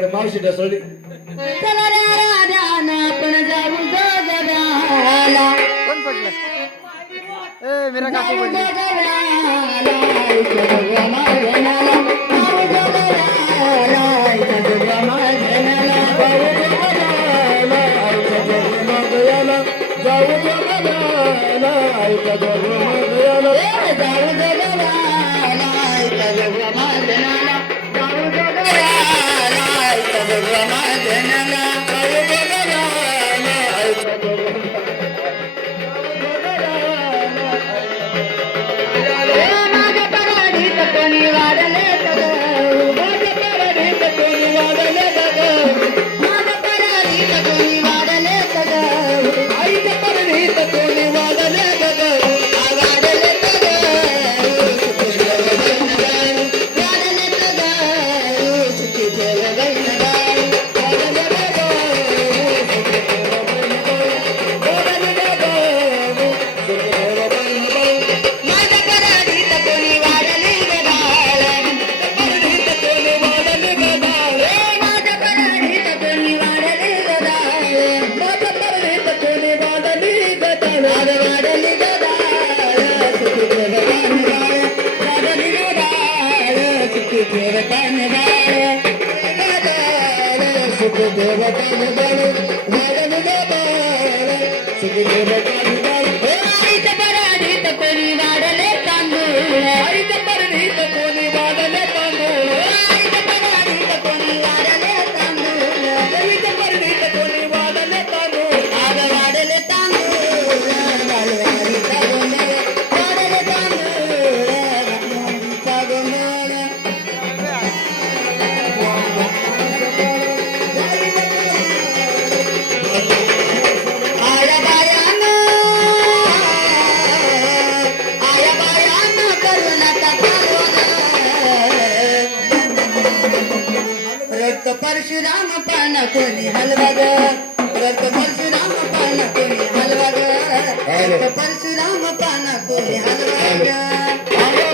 काय रे मावशी ढसळली चला राधाना आपण जाऊ जगराला कोण पडलं ए मेरा काकू जाऊ पडली जगराला इकडं माझ्याला जाऊ जगराला इकडं माझ्याला जाऊ जगाला ऐका जाऊ जगाला ए जाऊ जगराला इकडं माझ्याला जाऊ जगराला इकडं माझ्याला माझ्या पराडीत कोणी वाढले माझ्या पराडीत कोणी वाढले माझ्या पराडीत कोणी वाढले आईच्या पराडीत कोणी वाढले वाढले सुखी ठेव माझ्या पराडीत कोणी वाढले माझ्या पराडीत कोणी वाढले माझ्या पराडीत कोणी वाढली वाढली सुखी ठेव सुखी ठेव आईच्या पराडीत कोणी वाढले तांदूळ आईच्या पराडीत कोणी वाढले तांदूळ आईच्या पराडीत कोणी वाढले तांदूळ आईच्या पराडीत कोणी वाढले तांदूळ आग वाढले तांदूळ वाढले आया बायानं करू नका रक्त परशुराम पान कोणी हलवा ग रक्त परशुराम पान कोणी हलवा ग रक्त परशुराम पान कोणी हलवा ग